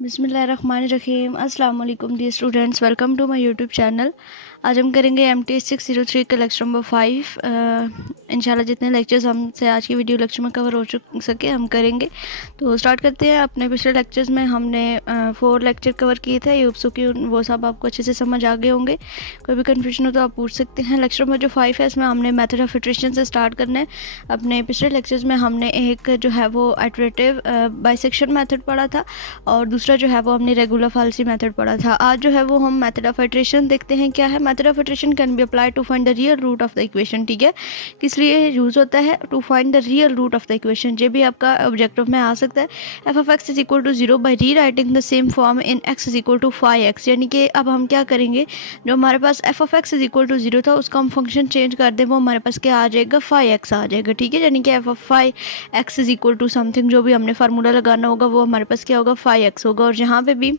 बिस्मिल्लाहिर्रहमानिर्रहीम। अस्सलाम वालेकुम dear students, welcome to my YouTube channel. आज हम करेंगे MTS 603 का लेक्चर नंबर 5। इंशाल्लाह जितने लेक्चर्स हमसे आज की वीडियो लेक्चर में कवर हो सके हम करेंगे। तो स्टार्ट करते हैं। अपने पिछले लेक्चर्स में हमने 4 लेक्चर कवर किए थे। यूप सो कि वो सब आपको अच्छे से समझ आ गए होंगे। कोई भी कन्फ्यूजन हो तो आप पूछ सकते हैं। लेक्चर नंबर जो 5 है इसमें हमने मेथड ऑफ इटरेशन से स्टार्ट करना है। अपने पिछले लेक्चर्स में हमने एक जो है वो आइटरेटिव बाइसेक्शन मेथड पढ़ा था और दूसरा जो है वो हमने रेगुलर फाल्सी मेथड पढ़ा था। आज जो है वो हम मेथड ऑफ इटरेशन देखते हैं क्या है। Method of iteration can be apply to find the real root of the equation. ठीक है, किस लिए यूज़ होता है? To find the real root of the equation. ये भी आपका ऑब्जेक्टिव में आ सकता है। F of X is equal to 0 by rewriting the same form in X is equal to 5x। यानी कि अब हम क्या करेंगे, जो हमारे पास F of X is equal to 0 था उसका हम फंक्शन चेंज कर दें, वो हमारे पास क्या आ जाएगा, 5x आ जाएगा। ठीक है, यानी कि F of 5x is equal to something, जो भी हमने फार्मूला लगाना होगा वो हमारे पास क्या होगा, 5x होगा। और यहाँ पे भी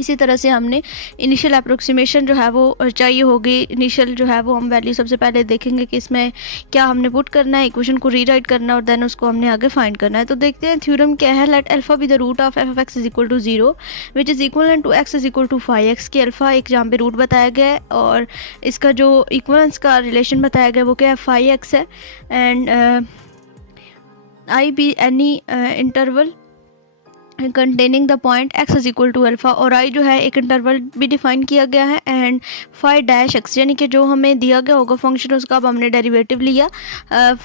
इसी तरह से हमने इनिशियल अप्रोक्सीमेशन जो है वो चाहिए होगी। इनिशियल जो है वो हम वैल्यू सबसे पहले देखेंगे कि इसमें क्या हमने पुट करना है, इक्वेशन को रीराइट करना है और देन उसको हमने आगे फाइंड करना है। तो देखते हैं थ्योरम क्या है। Let alpha be the root of F of X is equal to 0 which is equal to X is equal to 5x। की अल्फा एक जहाँ पे रूट बताया गया है और इसका जो इक्वलेंस का रिलेशन बताया गया वो क्या है, 5x है। And I be any interval containing the point x is equal to alpha. और i जो है एक इंटरवल भी डिफाइन किया गया है। एंड 5-x यानी कि जो हमें दिया गया होगा फंक्शन उसका अब हमने डेरिवेटिव लिया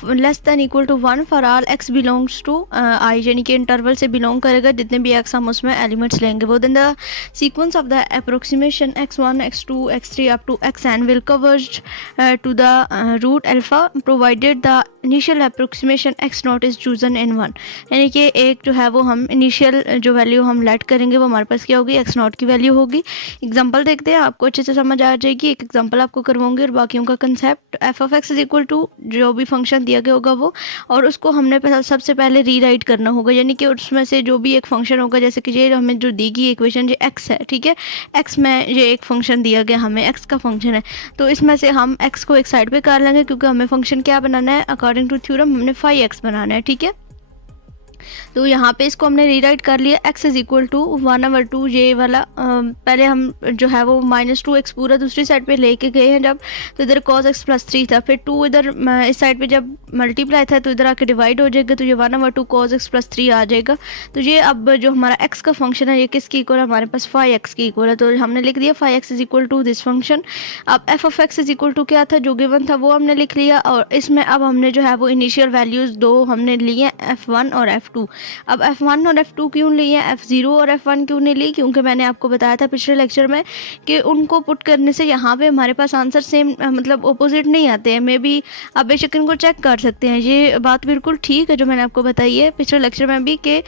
less than equal to 1 for all x belongs to i, यानी कि इंटरवल से बिलोंग करेगा जितने भी x हम उसमें एलिमेंट्स लेंगे वो। Then the sequence of the approximation x1 x2 x3 up to xn will converge to the root alpha provided the initial approximation x not is chosen in 1। यानी कि एक जो है वो हम इनिशियल जो वैल्यू हम लेट करेंगे वो हमारे पास क्या होगी, x नॉट की वैल्यू होगी। एग्जांपल देखते हैं, आपको अच्छे से समझ आ जाएगी। एक एग्जांपल आपको करवाऊंगी और बाकियों का concept. F of X is equal to जो भी फंक्शन दिया गया होगा वो, और उसको हमने सबसे पहले रीराइट करना होगा। यानी कि उसमें से जो भी एक फंक्शन होगा, जैसे कि ये हमें जो दी गई इक्वेशन ये x है, ठीक है, x में ये एक फंक्शन दिया गया, हमें x का फंक्शन है, तो इसमें से हम x को एक साइड पे कर लेंगे क्योंकि हमें फंक्शन क्या बनाना है, अकॉर्डिंग टू थ्योरम हमने 5x बनाना है। ठीक है, तो यहाँ पे इसको हमने रीराइट कर लिया। x इज इक्वल टू 1/2 ये वाला पहले हम जो है वो -2x पूरा दूसरी साइड पे लेके गए हैं जब, तो इधर cos x प्लस 3 था, फिर 2 इधर इस साइड पे जब मल्टीप्लाई था तो इधर आके डिवाइड हो जाएगा, तो ये 1/2 cos x प्लस 3 आ जाएगा। तो ये अब जो हमारा x का फंक्शन है ये किसकी इक्वल है, हमारे पास 5x की इक्वल है, तो हमने लिख दिया 5x is equal to this function. अब f of x is equal to क्या था, जो गिवन था वो हमने लिख लिया। और इसमें अब हमने जो है वो इनिशियल वैल्यूज़ दो हमने लिए, f1 और f2। अब f1 और f2 क्यों लिए, f0 और f1 क्यों नहीं ली, क्योंकि मैंने आपको बताया था पिछले लेक्चर में कि उनको पुट करने से यहाँ पे हमारे पास आंसर सेम मतलब अपोजिट नहीं आते हैं। मे बी आप बेशक इनको चेक कर सकते हैं, ये बात बिल्कुल ठीक है जो मैंने आपको बताई है पिछले लेक्चर में भी, कि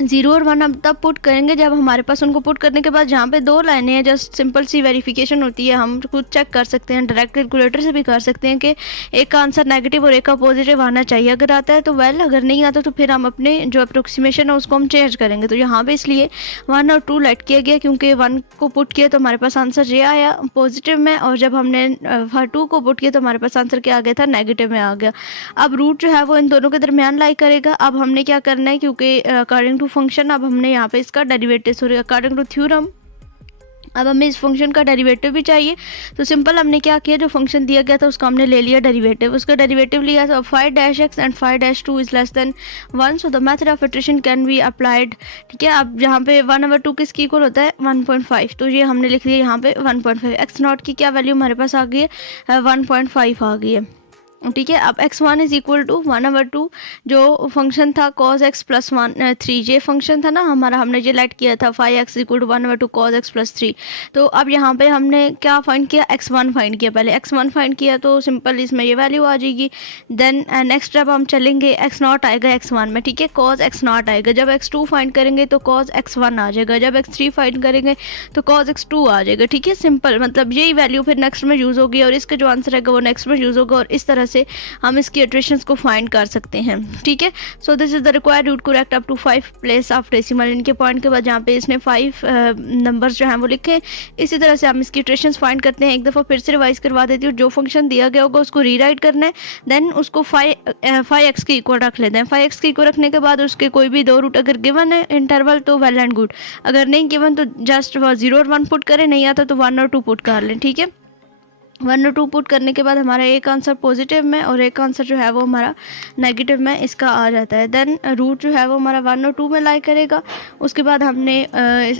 0 और 1 हम तब पुट करेंगे जब हमारे पास उनको पुट करने के बाद जहाँ पे 2 लाइनें हैं, जस्ट सिंपल सी वेरिफिकेशन होती है, हम खुद चेक कर सकते हैं, डायरेक्ट कैलकुलेटर से भी कर सकते हैं कि एक का आंसर नेगेटिव और एक का पॉजिटिव आना चाहिए। अगर आता है तो वेल, अगर नहीं आता तो फिर हम अपने जो अप्रोक्सीमेशन है उसको हम चेंज करेंगे। तो यहाँ पे इसलिए 1 और 2 लेट किया गया क्योंकि 1 को पुट किया तो हमारे पास आंसर ये आया पॉजिटिव में, और जब हमने 2 को पुट किया तो हमारे पास आंसर क्या आ गया था, नेगेटिव में आ गया। अब रूट जो है वो इन दोनों के दरमियान लाई करेगा। अब हमने क्या करना है, क्योंकि अकॉर्डिंग टू फंक्शन अब हमने यहाँ पे इसका derivative, sorry according to theorem अब हमें इस फंक्शन का डेरिवेटिव भी चाहिए। तो सिंपल हमने क्या किया, जो फंक्शन दिया गया था उसका हमने ले लिया डेरिवेटिव, उसका डेरिवेटिव लिया। तो 5-x and 5-2 is less than 1, so the method of iteration can be applied. ठीक है, अब जहाँ पे 1/2 किसकी इक्वल होता है, 1.5, तो ये हमने लिख लिया यहाँ पे 1.5। x नॉट की क्या वैल्यू हमारे पास आ गई है, 1.5 आ गई है। ठीक है, अब x1 इज इक्वल टू 1/2 जो फंक्शन था cos x प्लस 3, ये फंक्शन था ना हमारा, हमने ये लेट किया था 5x equal to 1/2 cos x plus 3। तो अब यहाँ पे हमने क्या फाइंड किया, x1 फाइंड किया, पहले x1 फाइंड किया तो सिंपल इसमें ये वैल्यू आ जाएगी। देन नेक्स्ट जब हम चलेंगे x नॉट आएगा x1 में, ठीक है, cos x नॉट आएगा। जब x2 फाइंड करेंगे तो cos x1 आ जाएगा, जब x3 फाइंड करेंगे तो cos x2 आ जाएगा। ठीक है, सिंपल मतलब यही वैल्यू फिर नेक्स्ट में यूज़ होगी और इसका जो आंसर रहेगा वो नेक्स्ट में यूज़ होगा, और इस तरह से हम इसकी इटरेशंस को फाइंड कर सकते हैं, ठीक है। So this is the required root correct up to 5 place of decimal. इनके पॉइंट के बाद जहाँ पे इसने 5 नंबर्स जो हैं वो लिखे। इसी तरह से हम इसकी इटरेशंस फाइंड करते हैं। एक दफ़ा फिर से रिवाइज करवा देती हूँ। जो फंक्शन दिया गया होगा उसको रीराइट करना है, देन उसको 5x के इक्वल रख लेते हैं। 5x के इक्वल रखने के बाद उसके कोई भी 2 रूट अगर गिवन है इंटरवल तो वेल एंड गुड, अगर नहीं गिवन तो जस्ट 0 और 1 पुट करें, नहीं आता तो 1 और 2 पुट कर लें, ठीक है। 1 और 2 पुट करने के बाद हमारा एक आंसर पॉजिटिव में और एक आंसर जो है वो हमारा नेगेटिव में इसका आ जाता है। देन रूट जो है वो हमारा 1 और 2 में लाई करेगा। उसके बाद हमने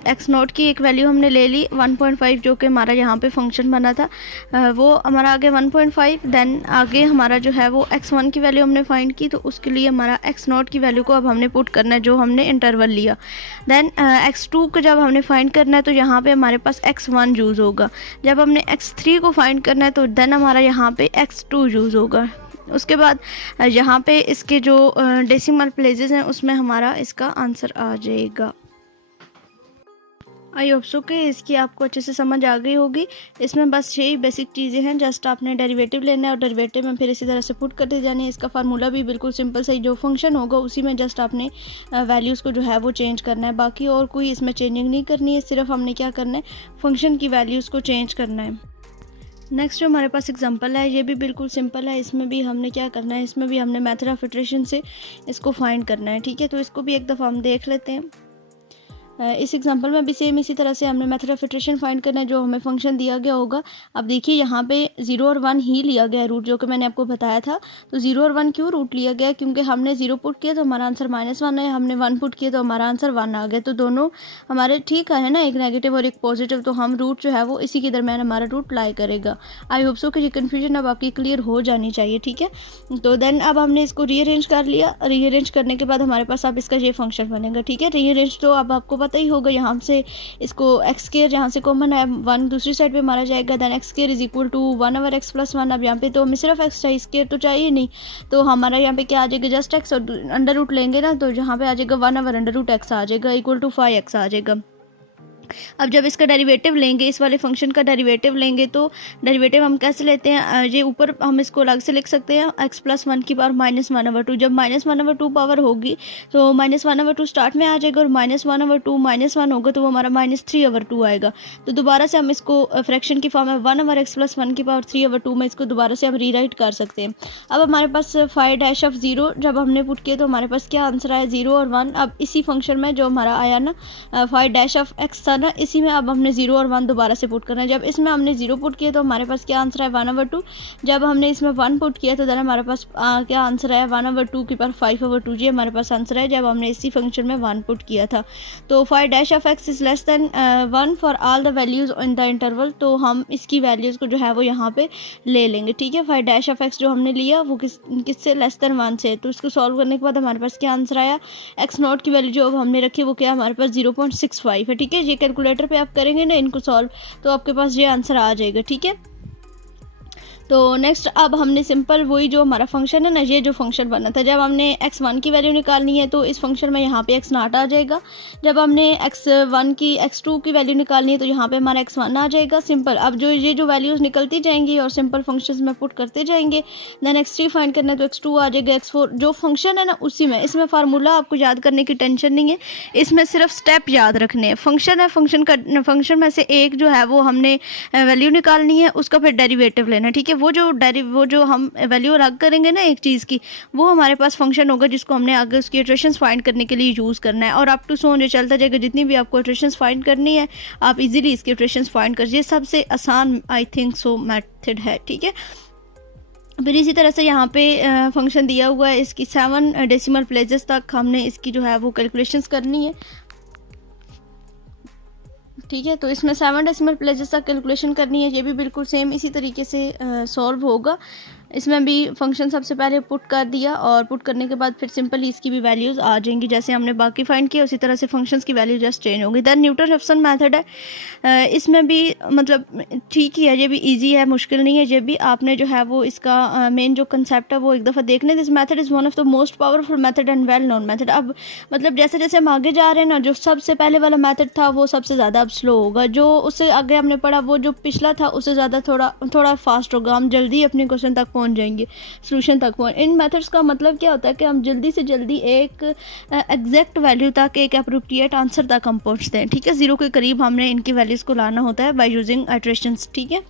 एक्स नॉट की एक वैल्यू हमने ले ली 1.5, जो कि हमारा यहाँ पे फंक्शन बना था, वो हमारा आगे 1.5। देन आगे हमारा जो है वो x1 की वैल्यू हमने फाइंड की, तो उसके लिए हमारा एक्स नॉट की वैल्यू को अब हमने पुट करना है जो हमने इंटरवल लिया। देन x2 को जब हमने फाइंड करना है तो यहाँ पे हमारे पास x1 यूज़ होगा। जब हमने x3 को फाइंड करना है तो देन हमारा यहाँ पे x2 यूज़ होगा। उसके बाद यहाँ पे इसके जो डेसिमल प्लेसेस हैं उसमें हमारा इसका आंसर आ जाएगा। आई होप सो कि इसकी आपको अच्छे से समझ आ गई होगी। इसमें बस यही बेसिक चीज़ें हैं, जस्ट आपने डेरिवेटिव लेना है और डेरिवेटिव में फिर इसी तरह से पुट करते जानी है। इसका फार्मूला भी बिल्कुल सिंपल सा ही, जो फंक्शन होगा उसी में जस्ट आपने वैल्यूज़ को जो है वो चेंज करना है। बाकी और कोई इसमें चेंजिंग नहीं करनी है, सिर्फ हमने क्या करना है, फंक्शन की वैल्यूज़ को चेंज करना है। नेक्स्ट जो हमारे पास एग्जांपल है ये भी बिल्कुल सिंपल है। इसमें भी हमने क्या करना है, इसमें भी हमने मेथड ऑफ इटरेशन से इसको फाइंड करना है, ठीक है। तो इसको भी एक दफ़ा हम देख लेते हैं। इस एग्जांपल में भी सेम इसी तरह से हमने मेथड ऑफ इटरेशन फाइंड करना है, जो हमें फंक्शन दिया गया होगा। अब देखिए यहाँ पे 0 और 1 ही लिया गया है रूट, जो कि मैंने आपको बताया था। तो 0 और 1 क्यों रूट लिया गया, क्योंकि हमने 0 पुट किया तो हमारा आंसर -1 है, हमने 1 पुट किया तो हमारा आंसर 1 आ गया। तो दोनों हमारे ठीक है ना, एक नेगेटिव और एक पॉजिटिव, तो हम रूट जो है वो इसी के दरम्यान हमारा रूट लाई करेगा। आई होप सो कि ये कन्फ्यूजन अब आपकी क्लियर हो जानी चाहिए, ठीक है। तो देन अब हमने इसको रीअरेंज कर लिया। रीअरेंज करने के बाद हमारे पास अब इसका ये फंक्शन बनेगा, ठीक है। रीअरेंज तो अब आपको पता ही होगा, यहाँ से इसको एक्स स्क्वायर जहाँ से कॉमन है 1 दूसरी साइड पे मारा जाएगा। Then X square is equal to 1 over X plus 1। अब यहाँ पे तो हमें सिर्फ एक्स चाहिए, स्क्वायर तो चाहिए नहीं, तो हमारा यहाँ पे क्या आ जाएगा, जस्ट एक्स और अंडर रूट लेंगे ना, तो यहाँ पे आ जाएगा 1 ओवर अंडर रूट एक्स आ जाएगा इक्वल टू 5x आ जाएगा। अब जब इसका डेरिवेटिव लेंगे, इस वाले फंक्शन का डेरिवेटिव लेंगे, तो डेरिवेटिव हम कैसे लेते हैं, ये ऊपर हम इसको अलग से लिख सकते हैं x प्लस 1 की पावर -1/2। जब -1/2 पावर होगी तो -1/2 स्टार्ट में आ जाएगा, और -1/2 -1 होगा तो वो हमारा -3/2 आएगा। तो दोबारा से हम इसको फ्रैक्शन की फॉर्म में 1 ओवर x प्लस 1 की पावर 3/2 में इसको दोबारा से हम रीराइट कर सकते हैं। अब हमारे पास 5-0 जब हमने पुट किया तो हमारे पास क्या आंसर आया, 0 और 1। अब इसी फंक्शन में जो हमारा आया ना 5-x था ना, इसी में अब हमने 0 और 1 दोबारा से पुट करना है। जब इसमें हमने 0 पुट किया तो हमारे पास क्या आंसर है 1/2। जब हमने इसमें 1 पुट किया तो देन हमारे पास क्या आंसर है 1/2 की पावर 5/2 जी हमारे पास आंसर है, जब हमने इसी फंक्शन में 1 पुट किया था। तो 5-x is less than 1 for all the values in the interval. तो हम इसकी वैल्यूज़ को जो है वो यहाँ पे ले लेंगे, ठीक है। 5-x जो हमने लिया वो किससे लेस देन 1 से, तो इसको सॉल्व करने के बाद हमारे पास क्या आंसर आया, एक्स नॉट की वैल्यू जो अब हमने रखी वो क्या हमारे पास 0.65 है, ठीक है। ये कैलकुलेटर पे आप करेंगे ना इनको सॉल्व, तो आपके पास ये आंसर आ जाएगा, ठीक है। तो नेक्स्ट अब हमने सिंपल वही जो हमारा फंक्शन है ना, ये जो फंक्शन बना था, जब हमने x1 की वैल्यू निकालनी है तो इस फंक्शन में यहाँ पे x0 आ जाएगा। जब हमने x1 की x2 की वैल्यू निकालनी है तो यहाँ पे हमारा x1 आ जाएगा, सिंपल। अब जो ये जो वैल्यूज़ निकलती जाएंगी और सिंपल फंक्शंस में पुट करते जाएंगे। देन x3 फाइंड करना है तो x2 आ जाएगा, x4 जो फंक्शन है ना उसी में। इसमें फार्मूला आपको याद करने की टेंशन नहीं है, इसमें सिर्फ स्टेप याद रखने हैं। फंक्शन है, फंक्शन में से एक जो है वो हमने वैल्यू निकालनी है, उसका फिर डेरिवेटिव लेना है, ठीक है। वो जो हम वैल्यू अलग करेंगे ना एक चीज़ की, वो हमारे पास फंक्शन होगा जिसको हमने आगे उसकी इटरेशंस फाइंड करने के लिए यूज़ करना है। और अप टू सो जो चलता जाएगा, जितनी भी आपको इटरेशंस फाइंड करनी है आप इजीली इसकी इटरेशंस फाइंड कर, ये सबसे आसान आई थिंक सो मेथड है, ठीक है। फिर इसी तरह से यहाँ पे फंक्शन दिया हुआ है, इसकी 7 डेसिमल प्लेसेस तक हमने इसकी जो है वो कैलकुलेशंस करनी है, ठीक है। तो इसमें 7 डेसिमल प्लेसेस तक कैलकुलेशन करनी है। ये भी बिल्कुल सेम इसी तरीके से सॉल्व होगा। इसमें भी फंक्शन सबसे पहले पुट कर दिया और पुट करने के बाद फिर सिंपली इसकी भी वैल्यूज़ आ जाएंगी, जैसे हमने बाकी फाइंड किया उसी तरह से फंक्शंस की वैल्यू जस्ट चेंज होगी। दैन न्यूटन-रैफसन मेथड है, इसमें भी मतलब ठीक ही है, ये भी इजी है, मुश्किल नहीं है। ये भी आपने जो है वो इसका मेन जो कंसेप्ट है वो एक दफ़ा देखने। This method is one of the most powerful method and well known method. अब मतलब जैसे जैसे हम आगे जा रहे हैं ना, जो सबसे पहले वाला मेथड था वो सबसे ज़्यादा अब स्लो होगा, जो उससे आगे हमने पढ़ा वो जो पिछला था उससे ज़्यादा थोड़ा फास्ट होगा, हम जल्दी अपने क्वेश्चन तक पहुंच जाएंगे, सोल्यूशन तक पहुंच। इन मेथड्स का मतलब क्या होता है कि हम जल्दी से जल्दी एक एग्जैक्ट वैल्यू तक, एक अप्रोप्रिएट आंसर तक हम पहुंचते हैं, ठीक है। 0 के करीब हमने इनकी वैल्यूज़ को लाना होता है बाय यूजिंग इटरेशंस, ठीक है।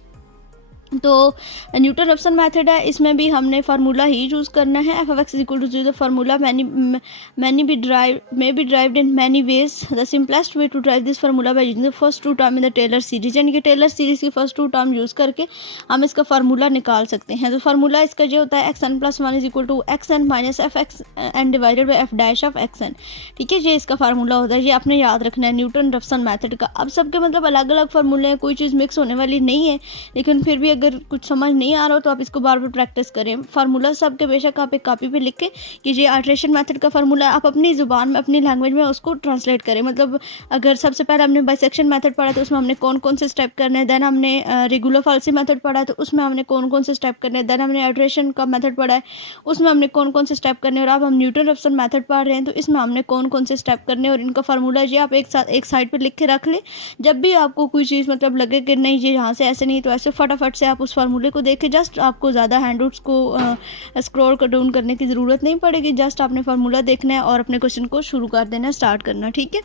तो न्यूटन रैप्सन मेथड है, इसमें भी हमने फार्मूला ही यूज़ करना है। F of X equal to zero formula many be derived in many ways. The simplest way to derive this formula by using the first two term in the Taylor series, यानी कि Taylor series की first two term use करके हम इसका formula निकाल सकते हैं। तो फार्मूला इसका जो होता है X N plus one is equal to X N minus F X N divided by F dash of X N, ठीक है। ये इसका फार्मूला होता है, ये आपने याद रखना है न्यूटन रैप्सन मेथड का। अब सबके मतलब अलग अलग फार्मूले हैं, कोई चीज़ मिक्स होने वाली नहीं है, लेकिन फिर भी अगर कुछ समझ नहीं आ रहा हो तो आप इसको बार बार प्रैक्टिस करें। फार्मूला सबके बेशक आप एक कॉपी पे लिख के कि ये आल्ट्रेशन मेथड का फार्मूला आप अपनी ज़ुबान में, अपनी लैंग्वेज में उसको ट्रांसलेट करें। मतलब अगर सबसे पहले हमने बाइसेक्शन मेथड पढ़ा तो उसमें हमने कौन कौन से स्टेप करने हैं, देन हमने रेगुलर फाल्सी मेथड पढ़ा है तो उसमें हमने कौन कौन से स्टेप करने हैं, देन हमने आल्ट्रेशन का मेथड पढ़ा है उसमें हमने कौन कौन से स्टेप करने हैं, और अब हम न्यूटन रैप्सन मेथड पढ़ रहे हैं तो इसमें हमने कौन कौन से स्टेप करने हैं। और इनका फार्मूला ये आप एक साइड पर लिख के रख लें। जब भी आपको कोई चीज़ मतलब लगे कि नहीं ये यहाँ से ऐसे नहीं तो ऐसे, फटाफट से आप उस फार्मूले को देख के जस्ट आपको ज़्यादा हैंडआउट्स को स्क्रॉल डाउन करने की ज़रूरत नहीं पड़ेगी, जस्ट आपने फार्मूला देखना है और अपने क्वेश्चन को शुरू कर देना है, स्टार्ट करना, ठीक है।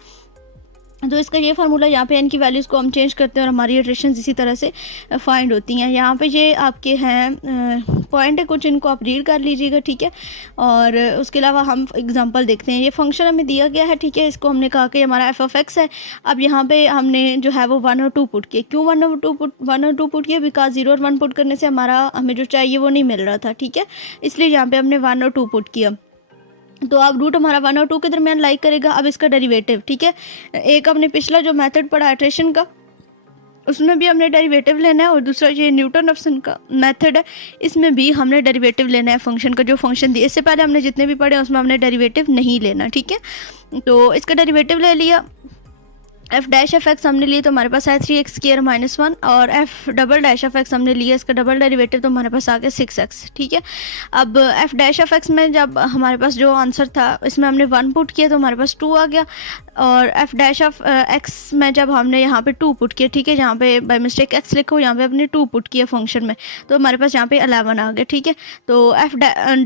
तो इसका ये फार्मूला यहाँ पे एन की वैल्यूज़ को हम चेंज करते हैं और हमारी इटरेशंस इसी तरह से फाइंड होती हैं। यहाँ पे ये आपके हैं पॉइंट है कुछ, इनको आप रीड कर लीजिएगा, ठीक है। और उसके अलावा हम एग्जांपल देखते हैं। ये फंक्शन हमें दिया गया है, ठीक है। इसको हमने कहा कि हमारा एफ ऑफ एक्स है। अब यहाँ पे हमने जो है वो 1 और 2 पुट किए। क्यों 1 और 2 पुट किए? बिकॉज 0 और 1 पुट करने से हमें जो चाहिए वो नहीं मिल रहा था, ठीक है। इसलिए यहाँ पे हमने 1 और 2 पुट किया। तो अब रूट हमारा 1 और 2 के दरमियान लाइक करेगा। अब इसका डेरिवेटिव, ठीक है। एक हमने पिछला जो मेथड पढ़ा इटरेशन का उसमें भी हमने डेरिवेटिव लेना है, और दूसरा ये न्यूटन रैप्सन का मेथड है इसमें भी हमने डेरिवेटिव लेना है फंक्शन का। जो फंक्शन दिए इससे पहले हमने जितने भी पढ़े उसमें हमने डेरिवेटिव नहीं लेना, ठीक है। तो इसका डेरिवेटिव ले लिया। एफ डैश एफ एक्स हमने लिए तो हमारे पास है 3x स्क्वायर माइनस 1, और F double dash F x हमने लिया, इसका डबल डेरिवेटिव तो हमारे पास आ गया 6x, ठीक है। अब एफ डैश एफ एक्स में जब हमारे पास जो आंसर था इसमें हमने 1 पुट किया तो हमारे पास 2 आ गया, और एफ डैश ऑफ एक्स में जब हमने यहाँ पे 2 पुट किया, ठीक है। यहाँ पे बाय मिस्टेक x लिखो, यहाँ पे हमने 2 पुट किया फंक्शन में तो हमारे पास यहाँ पे 11 आ गया, ठीक है। तो एफ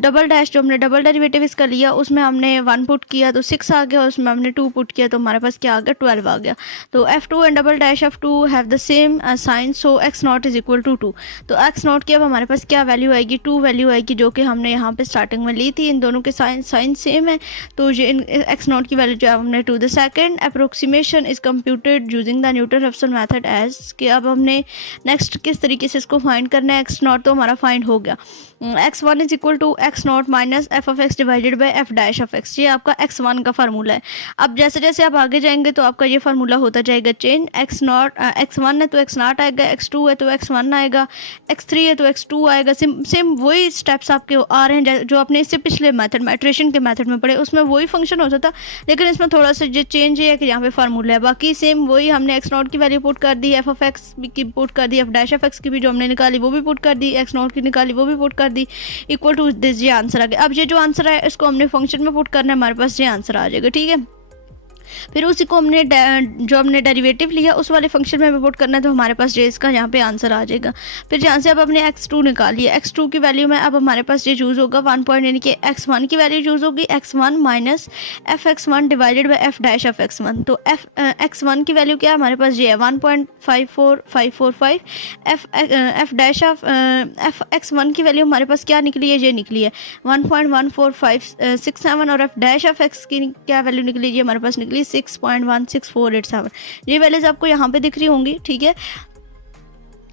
डबल डैश जो हमने डबल डेरिवेटिव इसका लिया उसमें हमने 1 पुट किया तो 6 आ गया, उसमें हमने 2 पुट किया तो हमारे पास क्या आ गया 12 आ गया। तो f2 and double dash of 2 have the same sign, so x not is equal to 2। तो x नॉट की अब हमारे पास क्या वैल्यू आएगी? 2 वैल्यू आएगी, जो कि हमने यहाँ पे स्टार्टिंग में ली थी। इन दोनों के साइन सेम है तो ये x नॉट की वैल्यू जो है हमने 2। The second approximation is computed using the Newton Raphson method as कि अब हमने नेक्स्ट किस तरीके से इसको फाइंड करना है। x नॉट तो हमारा फाइंड हो गया, x1 is equal to x not minus F of X divided by F dash of X, ये आपका x1 का फार्मूला है। अब जैसे जैसे आप आगे जाएंगे तो आपका ये फार्मूला होता जाएगा चेंज। x1 है तो x नॉट आएगा, x2 है तो x1 आएगा, x3 है तो x2 आएगा। सेम वही स्टेप्स आपके आ रहे हैं जो आपने इससे पिछले मेथड में इटरेशन के मेथड में पढ़े, उसमें वही फंक्शन होता था, लेकिन इसमें थोड़ा सा जो चेंज है कि यहाँ पे फार्मूला है। बाकी सेम वही, हमने x नॉट की वैल्यू पुट कर दी, एफ ऑफ एक्स की पुट कर दी, एफ डैश ऑफ एक्स की भी जो हमने निकाली वो भी पुट कर दी, x नॉट की निकाली वो भी पुट कर दी, इक्वल टू दिस, ये आंसर आ गया। अब ये जो आंसर है इसको हमने फंक्शन में पुट करना है, हमारे पास ये आंसर आ जाएगा, ठीक है। फिर उसी को हमने जो हमने डेरिवेटिव लिया उस वाले फंक्शन में पुट करना है तो हमारे पास ये इसका यहाँ पे आंसर आ जाएगा। फिर जहाँ से अब हमने x2 निकाली है, x2 की वैल्यू में अब हमारे पास ये चूज़ होगा 1 पॉइंट, यानी कि x1 की वैल्यू चूज़ होगी x1 minus F x1 divided by F dash of x1। तो x1 की वैल्यू क्या है हमारे पास ये है 1.54545। F dash of F x1 की वैल्यू हमारे पास क्या निकली है? ये निकली है 1.14567, और एफ डैश ऑफ x की क्या वैल्यू निकली है? हमारे पास निकली 6.16487। ये वैल्यूज आपको यहाँ पे दिख रही होंगी, ठीक है।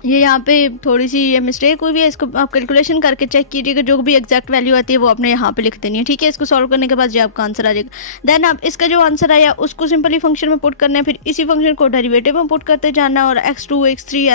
ये यहाँ पे थोड़ी सी ये मिस्टेक हुई है, इसको आप कैलकुलेशन करके चेक कीजिएगा, जो भी एग्जैक्ट वैल्यू आती है वो आपने यहाँ पे लिख देनी है, ठीक है। इसको सॉल्व करने के बाद ये आपका आंसर आ जाएगा। देन आप इसका जो आंसर आया उसको सिंपली फंक्शन में पुट करना है, फिर इसी फंक्शन को डेरिवेटिव में पुट करते जाना, और x2 x3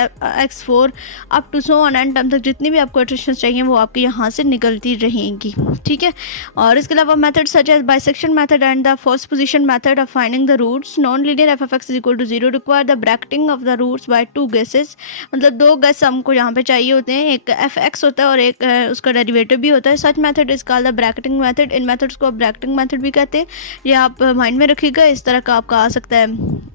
x4 up to so on and term तक जितनी भी आपको इटरेशंस चाहिए वो आपके यहाँ से निकलती रहेंगी, ठीक है। और इसके अलावा method such as bisection method and the first position method of finding the roots non linear F of X is equal to 0 require the bracketing of the roots by 2 guesses. मतलब 2 गेस हमको यहाँ पे चाहिए होते हैं, एक F x होता है और एक उसका डेरिवेटिव भी होता है। Such method is called the bracketing method. इन मेथड्स को आप ब्रैकेटिंग मेथड भी कहते हैं। ये आप माइंड में रखिएगा, इस तरह का आपका आ सकता है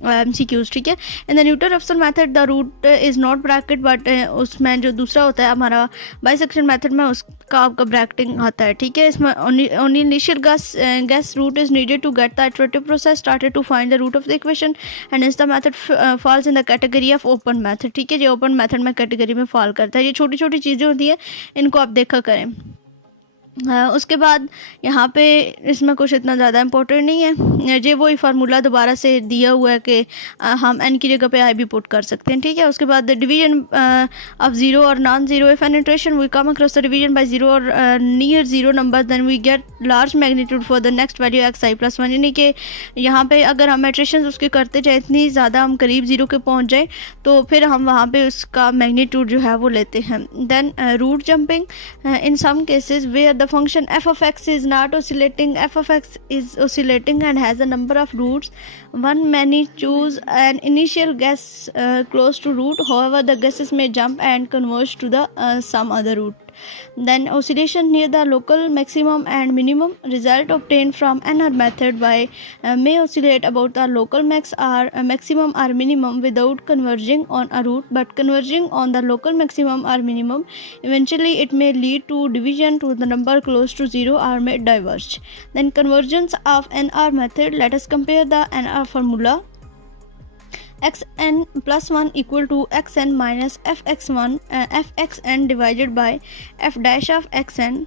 MCQs, ठीक है। In the Newton Raphson method the root is not bracket, but उसमें जो दूसरा होता है हमारा बाइसेक्शन मेथड में, उसका आपका ब्रैकेटिंग आता है, ठीक है। इसमें only initial guess root is needed to get the iterative process started to find the root of the equation and is the method falls in the category of open method, ठीक है। ये open method में category में fall करता है। ये छोटी छोटी चीज़ें होती हैं, इनको आप देखा करें। उसके बाद यहाँ पे इसमें कुछ इतना ज़्यादा इम्पोर्टेंट नहीं है, ये वही फार्मूला दोबारा से दिया हुआ है कि हम n की जगह पे i भी पुट कर सकते हैं, ठीक है। उसके बाद डिवीजन ऑफ ज़ीरो और non zero, if an iteration we come across the division by zero और near zero number then we get large magnitude for the next value xi+1, यानी कि यहाँ पे अगर हम इटरेशन उसके करते जाए, इतनी ज़्यादा हम करीब ज़ीरो के पहुँच जाए, तो फिर हम वहाँ पे उसका मैग्नीट्यूड जो है वो लेते हैं। Then root jumping, in some cases where the function f of x is not oscillating, f of x is oscillating and has a number of roots. One many choose an initial guess close to root, however the guesses may jump and converge to the some other root. Then oscillation near the local maximum and minimum, result obtained from another method by may oscillate about the local max or maximum or minimum without converging on a root, but converging on the local maximum or minimum. Eventually it may lead to division to the number close to zero or may diverge. Then convergence of NR method, let us compare the NR formula. xn+1 equal to xn minus fx1 fxn divided by f dash of xn।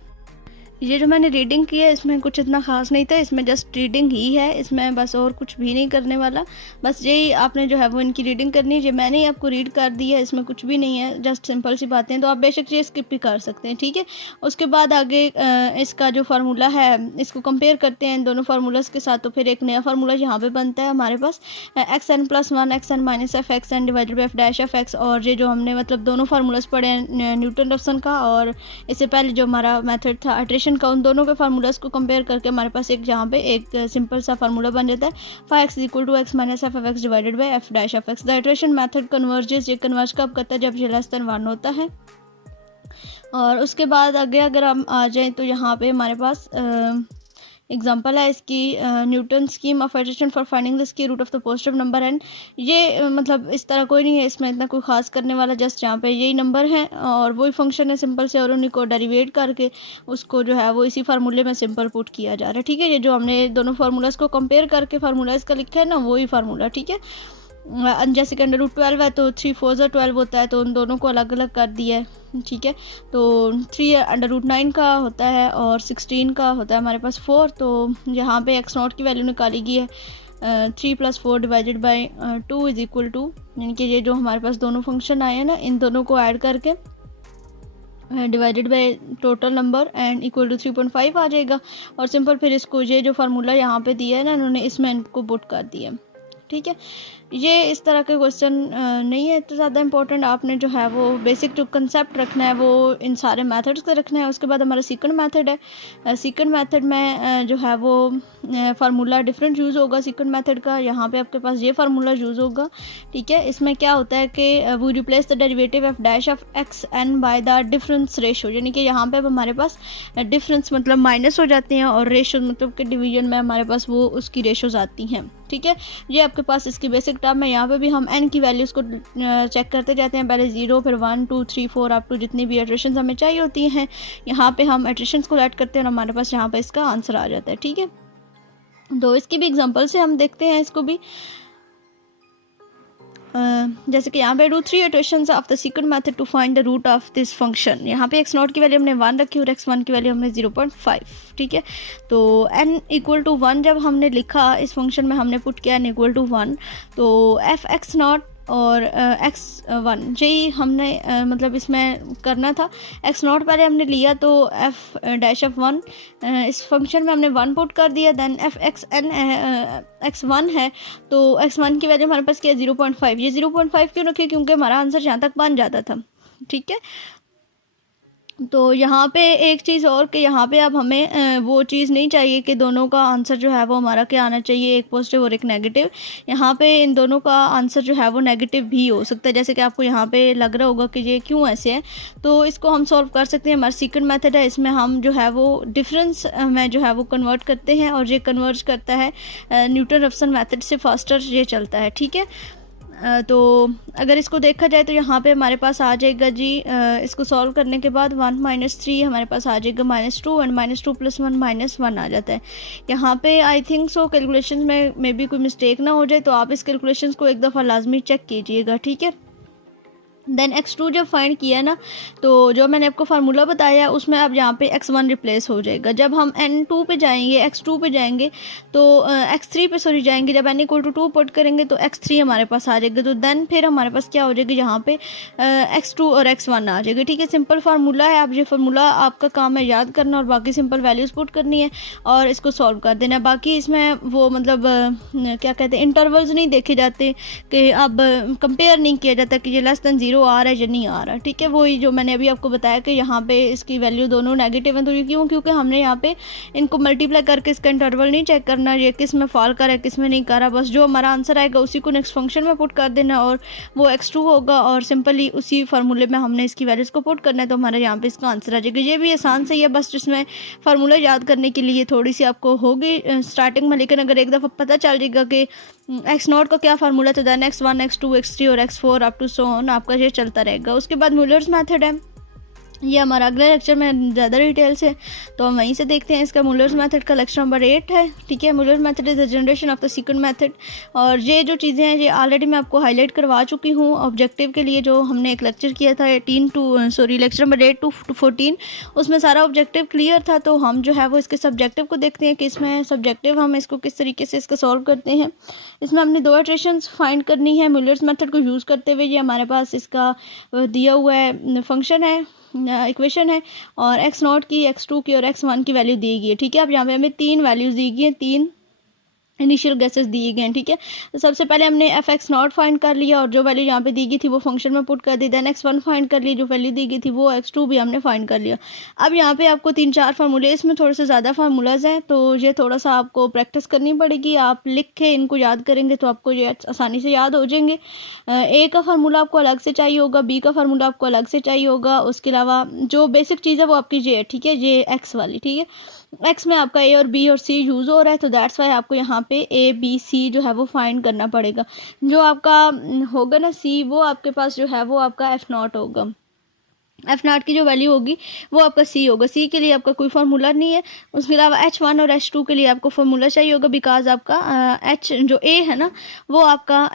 ये जो मैंने reading की है इसमें कुछ इतना ख़ास नहीं था, इसमें जस्ट रीडिंग ही है, इसमें बस और कुछ भी नहीं करने वाला, बस यही आपने जो है वो इनकी रीडिंग करनी है। ये मैंने ही आपको रीड कर दी है, इसमें कुछ भी नहीं है, जस्ट सिंपल सी बातें हैं, तो आप बेशक ये स्किप भी कर सकते हैं, ठीक है। उसके बाद आगे इसका जो फार्मूला है इसको कंपेयर करते हैं दोनों फार्मूलाज के साथ, तो फिर एक नया फार्मूला यहाँ पर बनता है हमारे पास xn+1 xn minus F X N divided by F dash F X. और ये जो हमने मतलब दोनों फार्मूलाज पढ़े हैं न्यूटन रफसन का और इससे पहले जो हमारा मेथड था इटरेशन का, उन दोनों के फार्मूलाज को कंपेयर करके हमारे पास एक जहाँ पे एक सिंपल सा फार्मूला बन जाता है 5x equal to x minus F X divided by F dash F X. The iteration method converges, ये कन्वर्ज कब करता है, जब ये लेस देन 1 होता है। और उसके बाद आगे अगर हम आ जाएँ तो यहाँ पे हमारे पास एग्जाम्पल है इसकी, Newton scheme of iteration for finding the square root of the positive number N. ये मतलब इस तरह कोई नहीं है इसमें इतना कोई खास करने वाला, जस्ट यहाँ पे यही नंबर है और वही फंक्शन है सिंपल से, और उन्हीं को डेरिवेट करके उसको जो है वो इसी फार्मूले में सिंपल पुट किया जा रहा है, ठीक है। ये जो हमने दोनों फार्मूलाज को कंपेयर करके फार्मूला इसका लिखा है ना, वही फार्मूला, ठीक है। जैसे कि √12 है तो 3 4 12 होता है, तो उन दोनों को अलग अलग कर दिया है, ठीक है। तो 3 √9 का होता है और 16 का होता है हमारे पास 4, तो यहाँ पे x0 की वैल्यू निकाली गई है 3 + 4 divided by 2 is equal to, यानी कि ये जो हमारे पास दोनों फंक्शन आए हैं ना, इन दोनों को ऐड करके divided by total number and equal to 3.5 आ जाएगा। और सिंपल फिर इसको ये जो फार्मूला यहाँ पे दिया है ना इन्होंने, इसमें इनको पुट कर दिया, ठीक है। ये इस तरह के क्वेश्चन नहीं है इतना ज़्यादा इंपॉर्टेंट, आपने जो है वो बेसिक जो कंसेप्ट रखना है वो इन सारे मेथड्स का रखना है। उसके बाद हमारा सेकंड मेथड है, सेकंड मेथड में जो है वो फार्मूला डिफरेंट यूज़ होगा सेकंड मेथड का। यहाँ पे आपके पास ये फार्मूला यूज़ होगा, ठीक है। इसमें क्या होता है कि वो replace the derivative of dash of X N by the difference ratio, यानी कि यहाँ पे अब हमारे पास डिफरेंस मतलब माइनस हो जाते हैं और रेशो मतलब कि डिवीजन में हमारे पास वो उसकी रेशोज आती हैं, ठीक है। ये आपके पास इसकी बेसिक टर्म है। यहाँ पे भी हम n की वैल्यूज़ को चेक करते जाते हैं, पहले 0 फिर 1 2 3 4 अप टू जितनी भी इटरेशंस हमें चाहिए होती हैं, यहाँ पे हम इटरेशंस को ऐड करते हैं और हमारे पास यहाँ पे इसका आंसर आ जाता है, ठीक है। तो इसकी भी एग्जांपल से हम देखते हैं इसको भी, जैसे कि यहाँ पे do 3 iterations of the second method to find the root of this function. यहाँ पे x0 की वैल्यू हमने 1 रखी और x1 की वैल्यू हमने 0.5, ठीक है। तो n इक्वल टू 1 जब हमने लिखा इस फंक्शन में हमने पुट किया n इक्वल टू 1, तो f x0 और x1 यही हमने मतलब इसमें करना था। x0 पहले हमने लिया तो f डैश ऑफ 1 इस फंक्शन में हमने 1 पुट कर दिया, देन f xn x1 है तो x1 की वैल्यू हमारे पास क्या है 0.5। ये 0.5 क्यों रखी, क्योंकि हमारा आंसर यहाँ तक बन जाता था, ठीक है। तो यहाँ पे एक चीज़ और कि यहाँ पे अब हमें वो चीज़ नहीं चाहिए कि दोनों का आंसर जो है वो हमारा क्या आना चाहिए, एक पॉजिटिव और एक नेगेटिव। यहाँ पे इन दोनों का आंसर जो है वो नेगेटिव भी हो सकता है, जैसे कि आपको यहाँ पे लग रहा होगा कि ये क्यों ऐसे है। तो इसको हम सॉल्व कर सकते हैं। हमारा सेकंड मेथड है, इसमें हम जो है वो डिफरेंस में जो है वो कन्वर्ट करते हैं और ये कन्वर्ज करता है न्यूटन रफसन मेथड से फास्टर ये चलता है, ठीक है। तो अगर इसको देखा जाए तो यहाँ पे हमारे पास आ जाएगा जी, इसको सॉल्व करने के बाद 1 - 3 हमारे पास आ जाएगा -2 एंड -2 + 1 -1 आ जाता है। यहाँ पे आई थिंक सो कैलकुलेशन में मे बी कोई मिस्टेक ना हो जाए, तो आप इस कैलकुलेशन को एक दफ़ा लाजमी चेक कीजिएगा, ठीक है। देन x2 जब फाइंड किया ना, तो जो मैंने आपको फार्मूला बताया उसमें अब यहाँ पे x1 रिप्लेस हो जाएगा। जब हम n2 पे जाएंगे, x2 पे जाएंगे तो x3 पे सॉरी जाएंगे, जब n = 2 पुट करेंगे तो x3 हमारे पास आ जाएगा। तो देन फिर हमारे पास क्या हो जाएगा, यहाँ पे x2 और x1 आ जाएगा, ठीक है। सिंपल फार्मूला है। आप ये फार्मूला आपका काम है याद करना और बाकी सिंपल वैल्यूज़ पुट करनी है और इसको सॉल्व कर देना। बाकी इसमें वो मतलब क्या कहते हैं, इंटरवल्स नहीं देखे जाते कि अब कंपेयर नहीं किया जाता कि ये <0 आ रहा है या नहीं आ रहा, ठीक है। वही जो मैंने अभी आपको बताया कि यहाँ पे इसकी वैल्यू दोनों नेगेटिव हैं। तो ये क्यों, क्योंकि हमने यहाँ पे इनको मल्टीप्लाई करके इसका इंटरवल नहीं चेक करना, ये किस में फॉल कर रहा है किस में नहीं कर रहा। बस जो हमारा आंसर आएगा उसी को नेक्स्ट फंक्शन में पुट कर देना और वो x2 होगा और सिंपली उसी फार्मूले में हमने इसकी वैल्यूज़ को पुट करना है, तो हमारा यहाँ पे इसका आंसर आ जाएगा। ये भी आसान से ही है, बस जिसमें फार्मूला याद करने के लिए थोड़ी सी आपको होगी स्टार्टिंग में, लेकिन अगर एक दफ़ा पता चल जाएगा कि x0 का क्या फार्मूला, तो देन x1 x2 x3 और x4 up to so on आपका ये चलता रहेगा। उसके बाद मूलर्स मेथड है, ये हमारा अगले लेक्चर में ज़्यादा डिटेल से, तो हम वहीं से देखते हैं। इसका मूलर्स मेथड का लेक्चर नंबर 8 है, ठीक है। Muller's method is the generation of the second method. और ये जो चीज़ें हैं ये ऑलरेडी मैं आपको हाईलाइट करवा चुकी हूँ ऑब्जेक्टिव के लिए, जो हमने एक लेक्चर किया था लेक्चर नंबर 8 to 14, उसमें सारा ऑब्जेक्टिव क्लियर था। तो हम जो है वो इसके सब्जेक्टिव को देखते हैं कि इसमें सब्जेक्टिव हम इसको किस तरीके से इसका सॉल्व करते हैं। इसमें हमने 2 इटरेशंस फाइंड करनी है मूलर्स मेथड को यूज़ करते हुए। ये हमारे पास इसका दिया हुआ है फंक्शन है, इक्वेशन है, और x0 की, x2 की और x1 की वैल्यू दी गई है, ठीक है। अब यहाँ पे हमें 3 वैल्यूज़ दी गई हैं, 3 इनिशियल गेसेस दिए गए हैं, ठीक है। तो सबसे पहले हमने f(x0) फाइंड कर लिया और जो वैल्यू यहाँ पे दी गई थी वो फंक्शन में पुट कर दी। देन x1 फाइंड कर ली, जो वैल्यू दी गई थी वो, x2 भी हमने फाइंड कर लिया। अब यहाँ पे आपको 3-4 फार्मूले, इसमें थोड़े से ज़्यादा फार्मूलाज हैं, तो ये थोड़ा सा आपको प्रैक्टिस करनी पड़ेगी। आप लिख के इनको याद करेंगे तो आपको ये आसानी से याद हो जाएंगे। ए का फार्मूला आपको अलग से चाहिए होगा, बी का फार्मूला आपको अलग से चाहिए होगा। उसके अलावा जो बेसिक चीज़ है वो आपकी ये है, ठीक है, ये एक्स वाली, ठीक है। एक्स में आपका ए और बी और सी यूज़ हो रहा है, तो दैट्स वाई आपको यहाँ पे ए बी सी जो है वो फाइंड करना पड़ेगा। जो आपका होगा ना सी, वो आपके पास जो है वो आपका f0 होगा। f0 की जो वैल्यू होगी वो आपका सी होगा। सी के लिए आपका कोई फार्मूला नहीं है। उसके अलावा h1 और h2 के लिए आपको फार्मूला चाहिए होगा, बिकॉज आपका h जो a है ना वो आपका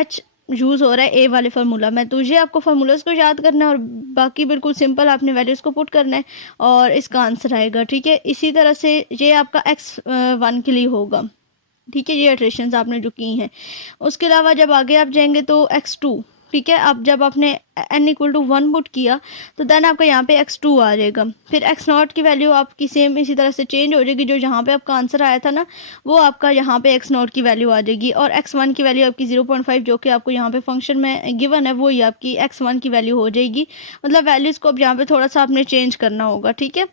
h यूज़ हो रहा है ए वाले फार्मूला में। तो ये आपको फार्मूलाज को याद करना है और बाकी बिल्कुल सिंपल आपने वैल्यूज़ को पुट करना है और इसका आंसर आएगा, ठीक है। इसी तरह से ये आपका x1 के लिए होगा, ठीक है। ये इटरेशंस आपने जो की हैं। उसके अलावा जब आगे आप जाएंगे तो x2, ठीक है। अब जब आपने n = 1 पुट किया तो देन आपका यहाँ पे x2 आ जाएगा। फिर x0 की वैल्यू आपकी सेम इसी तरह से चेंज हो जाएगी। जो यहाँ पे आपका आंसर आया था ना वो आपका यहाँ पे x0 की वैल्यू आ जाएगी और x1 की वैल्यू आपकी 0.5 जो कि आपको यहाँ पे फंक्शन में गिवन है वही आपकी x1 की वैल्यू हो जाएगी। मतलब वैल्यूज़ को अब यहाँ पे थोड़ा सा आपने चेंज करना होगा, ठीक है।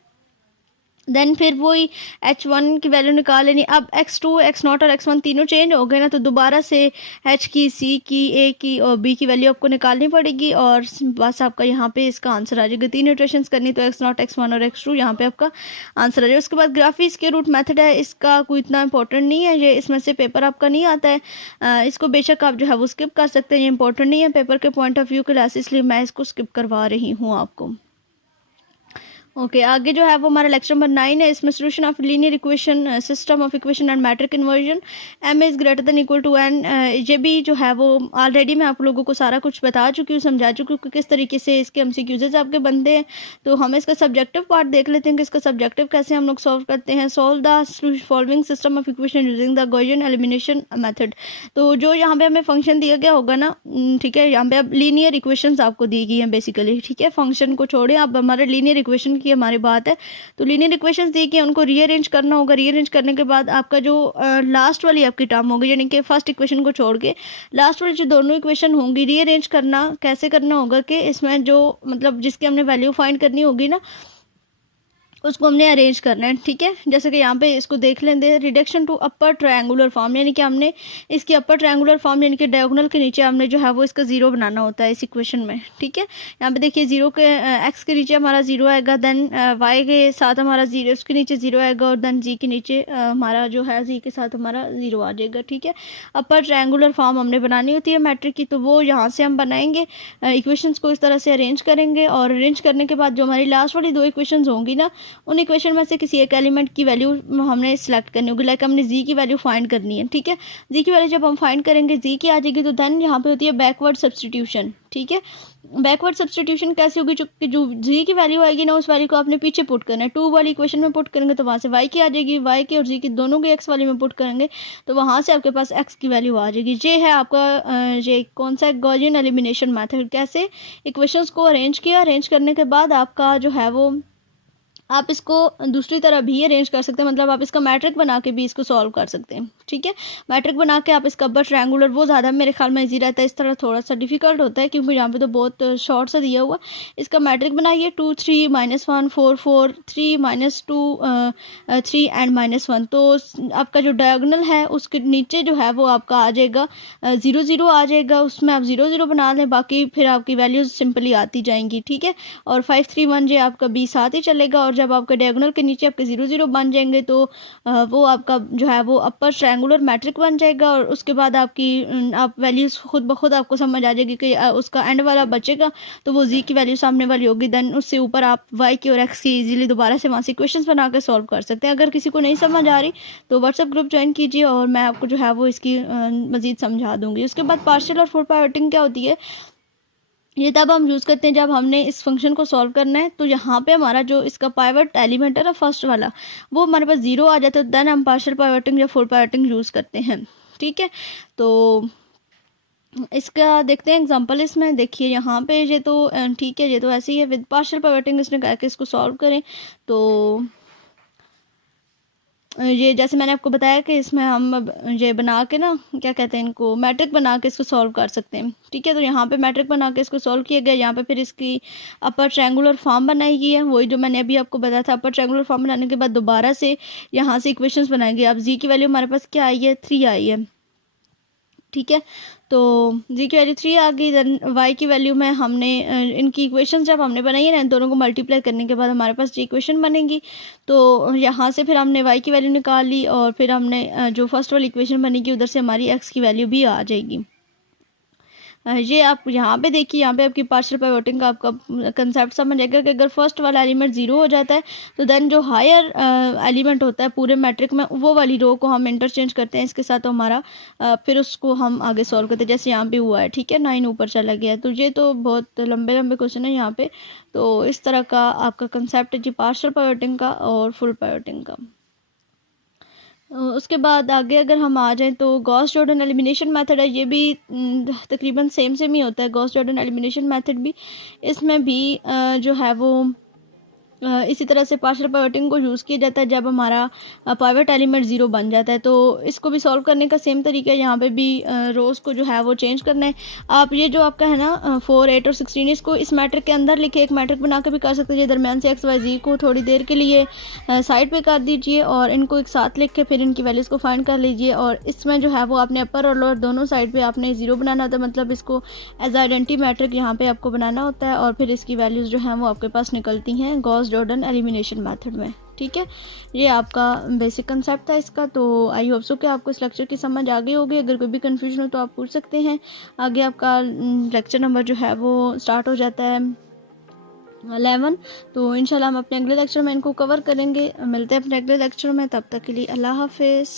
देन फिर वही h1 की वैल्यू निकाल लेनी। अब x2, x0 और x1 तीनों चेंज हो गए ना, तो दोबारा से h की, c की, a की और b की वैल्यू आपको निकालनी पड़ेगी और बस आपका यहाँ पे इसका आंसर आ जाएगा। 3 इटरेशंस करनी, तो x0, x1 और x2 यहाँ पे आपका आंसर आ जाएगा। उसके बाद ग्राफी स्क्वायर रूट मेथड है, इसका कोई इतना इंपॉर्टेंट नहीं है, ये इसमें से पेपर आपका नहीं आता है। इसको बेशक आप जो है वो स्किप कर सकते हैं, ये इंपॉर्टेंट नहीं है पेपर के पॉइंट ऑफ व्यू के लिहाज से, इसलिए मैं इसको स्किप करवा रही हूँ आपको। ओके आगे जो है वो हमारा लेक्चर नंबर 9 है। इसमें solution of linear equation, system of equation and matrix conversion, m is greater than equal to n। ये भी जो है वो ऑलरेडी मैं आप लोगों को सारा कुछ बता चुकी हूँ, समझा चुकी हूँ कि किस तरीके से इसके MCQs आपके बनते हैं। तो हम इसका सब्जेक्टिव पार्ट देख लेते हैं कि इसका सब्जेक्टिव कैसे हम लोग सॉल्व करते हैं। Solve the following system of equation using the Gaussian elimination method. तो जो यहाँ पे हमें फंक्शन दिया गया होगा ना, ठीक है, यहाँ पे अब लीनियर इक्वेशन आपको दी गई हैं बेसिकली, ठीक है। फंक्शन को छोड़े आप हमारे लीनियर इक्वेशन की ये हमारी बात है। तो लीनियर इक्वेशंस दी कि उनको रीअरेंज करना होगा। रीअरेंज करने के बाद आपका जो लास्ट वाली आपकी टर्म होगी, यानी कि फर्स्ट इक्वेशन को छोड़ के लास्ट वाली जो दोनों इक्वेशन होंगी, रीअरेंज करना कैसे करना होगा कि इसमें जो मतलब जिसकी हमने वैल्यू फाइंड करनी होगी ना, उसको हमने अरेंज करना है। ठीक है, जैसे कि यहाँ पे इसको देख लेंगे, reduction to upper triangular form, यानी कि हमने इसकी अपर ट्रायंगुलर फॉर्म यानी कि डायगोनल के नीचे हमने जो है वो इसका जीरो बनाना होता है इस इक्वेशन में। ठीक है, यहाँ पे देखिए जीरो के एक्स के नीचे हमारा जीरो आएगा, देन वाई के साथ हमारा जीरो, उसके नीचे जीरो आएगा, और देन जी के नीचे हमारा जो है जी के साथ हमारा जीरो आ जाएगा। ठीक है, अपर ट्रायंगुलर फॉर्म हमने बनानी होती है मैट्रिक की, तो वो यहाँ से हम बनाएंगे, इक्वेशंस को इस तरह से अरेंज करेंगे, और अरेंज करने के बाद जो हमारी लास्ट वाली दो इक्वेशंस होंगी ना, उन इक्वेशन में से किसी एक एलिमेंट की वैल्यू हमने सिलेक्ट करनी होगी। लाइक हमने जी की वैल्यू फाइंड करनी है। ठीक है, जी की वैल्यू जब हम फाइंड करेंगे, जी की आ जाएगी, तो देन यहाँ पे होती है बैकवर्ड सब्सटीट्यूशन। ठीक है, बैकवर्ड सब्सटीट्यूशन कैसे होगी, जो जी की वैल्यू आएगी ना, उस वैल्यू को आपने पीछे पुट करना है। टू वाली इक्वेशन में पुट करेंगे तो वहाँ से वाई की आ जाएगी, वाई की और जी की दोनों की एक्स वाली में पुट करेंगे तो वहाँ से आपके पास एक्स की वैल्यू आ जाएगी। ये है आपका ये कौन सा गॉसियन एलिमिनेशन मेथड। कैसे इक्वेशंस को अरेंज किया, अरेंज करने के बाद आपका जो है वो आप इसको दूसरी तरह भी अरेंज कर सकते हैं, मतलब आप इसका मैट्रिक बना के भी इसको सॉल्व कर सकते हैं। ठीक है, मैट्रिक बना के आप इसका अपर ट्रायंगुलर, वो ज़्यादा मेरे ख्याल में इजी रहता है, इस तरह थोड़ा सा डिफिकल्ट होता है क्योंकि यहाँ पे तो बहुत शॉर्ट सा दिया हुआ। इसका मैट्रिक बनाइए 2 3 -1 4 4 3 -2 3 एंड -1। तो आपका जो डायगोनल है उसके नीचे जो है वो आपका आ जाएगा 0 0 आ जाएगा, उसमें आप 0 0 बना लें, बाकी फिर आपकी वैल्यूज़ सिंपली आती जाएंगी। ठीक है, और 5 3 1 जो आपका 20 साथ ही चलेगा, और जब आपके डायगोनल के नीचे आपके 0 0 बन जाएंगे तो वो आपका जो है वो अपर ट्रायंगुलर मैट्रिक बन जाएगा, और उसके बाद आपकी आप वैल्यूज़ खुद ब खुद आपको समझ आ जाएगी कि उसका एंड वाला बचेगा, तो वो जी की वैल्यू सामने वाली होगी। देन उससे ऊपर आप वाई की और एक्स की इजीली दोबारा से वहाँ से क्वेश्चंस बना के सॉल्व कर सकते हैं। अगर किसी को नहीं समझ आ रही तो व्हाट्सएप ग्रुप ज्वाइन कीजिए और मैं आपको जो है वो इसकी मज़ीद समझा दूँगी। उसके बाद पार्शियल और फुल पार्टिंग क्या होती है, ये तब हम यूज़ करते हैं जब हमने इस फंक्शन को सॉल्व करना है। तो यहाँ पे हमारा जो इसका पाइवट एलिमेंट है ना, फर्स्ट वाला, वो हमारे पास जीरो आ जाता है, देन हम पार्शियल पाइवटिंग या फुल पाइवटिंग यूज़ करते हैं। ठीक है, तो इसका देखते हैं एग्जांपल। इसमें देखिए यहाँ पे ये तो ठीक है, ये तो ऐसे ही है विद पार्शियल पाइवटिंग, इसने कहा कि इसको सॉल्व करें। तो ये जैसे मैंने आपको बताया कि इसमें हम अब ये बना के ना, क्या कहते हैं इनको, मैट्रिक बना के इसको सॉल्व कर सकते हैं। ठीक है, तो यहाँ पे मैट्रिक बना के इसको सॉल्व किया गया। यहाँ पे फिर इसकी अपर ट्रायंगुलर फॉर्म बनाई गई है, वही जो मैंने अभी आपको बताया था। अपर ट्रायंगुलर फॉर्म बनाने के बाद दोबारा से यहाँ से इक्वेशंस बनाएंगे। अब जी की वैल्यू हमारे पास क्या आई है, 3 आई है। ठीक है, तो जी की वैल्यू 3 आ गई, देन वाई की वैल्यू में हमने इनकी इक्वेशन जब हमने बनाई है ना, इन दोनों को मल्टीप्लाई करने के बाद हमारे पास जी इक्वेशन बनेगी। तो यहाँ से फिर हमने वाई की वैल्यू निकाल ली, और फिर हमने जो फर्स्ट वाली इक्वेशन बनेगी उधर से हमारी एक्स की वैल्यू भी आ जाएगी। ये आप यहाँ पे देखिए, यहाँ पे आपकी पार्शियल पाइवटिंग का आपका कंसेप्ट समझ आएगा कि अगर फर्स्ट वाला एलिमेंट जीरो हो जाता है तो देन जो हायर एलिमेंट होता है पूरे मैट्रिक में, वो वाली रो को हम इंटरचेंज करते हैं इसके साथ, तो हमारा फिर उसको हम आगे सॉल्व करते हैं, जैसे यहाँ पे हुआ है। ठीक है, 9 ऊपर चला गया है। तो ये तो बहुत लंबे लंबे क्वेश्चन है यहाँ पे। तो इस तरह का आपका कंसेप्ट है जी पार्शियल पाइवटिंग का और फुल पाइवटिंग का। उसके बाद आगे अगर हम आ जाएं तो गॉस जॉर्डन एलिमिनेशन मेथड है। ये भी तकरीबन सेम ही होता है, गॉस जॉर्डन एलिमिनेशन मेथड भी। इसमें भी जो है वो इसी तरह से पार्शियल पाइवटिंग को यूज़ किया जाता है जब हमारा पाइवट एलिमेंट ज़ीरो बन जाता है। तो इसको भी सॉल्व करने का सेम तरीका है, यहाँ पे भी रोज़ को जो है वो चेंज करना है। आप ये जो आपका है ना 4 8 और 16, इसको इस मैट्रिक के अंदर लिखे एक मैट्रिक बना के भी कर सकते हैं। दरमियान से एक्स वाई जी को थोड़ी देर के लिए साइड पे कर दीजिए और इनको एक साथ लिख के फिर इनकी वैल्यूज़ को फाइंड कर लीजिए। और इसमें जो है वो आपने अपर और लोअर दोनों साइड पर आपने ज़ीरो बनाना होता है, मतलब इसको एज आइडेंटिटी मैट्रिक यहाँ पर आपको बनाना होता है, और फिर इसकी वैल्यूज़ जो हैं वो आपके पास निकलती हैं गॉस जॉर्डन एलिमिनेशन मेथड में। ठीक है, ये आपका बेसिक कंसेप्ट था इसका। तो आई होप सो कि आपको इस लेक्चर की समझ आ गई होगी। अगर कोई भी कंफ्यूजन हो तो आप पूछ सकते हैं। आगे आपका लेक्चर नंबर जो है वो स्टार्ट हो जाता है 11। तो इंशाल्लाह हम अपने अगले लेक्चर में इनको कवर करेंगे। मिलते हैं अपने अगले लेक्चर में, तब तक के लिए अल्लाह हाफिज़।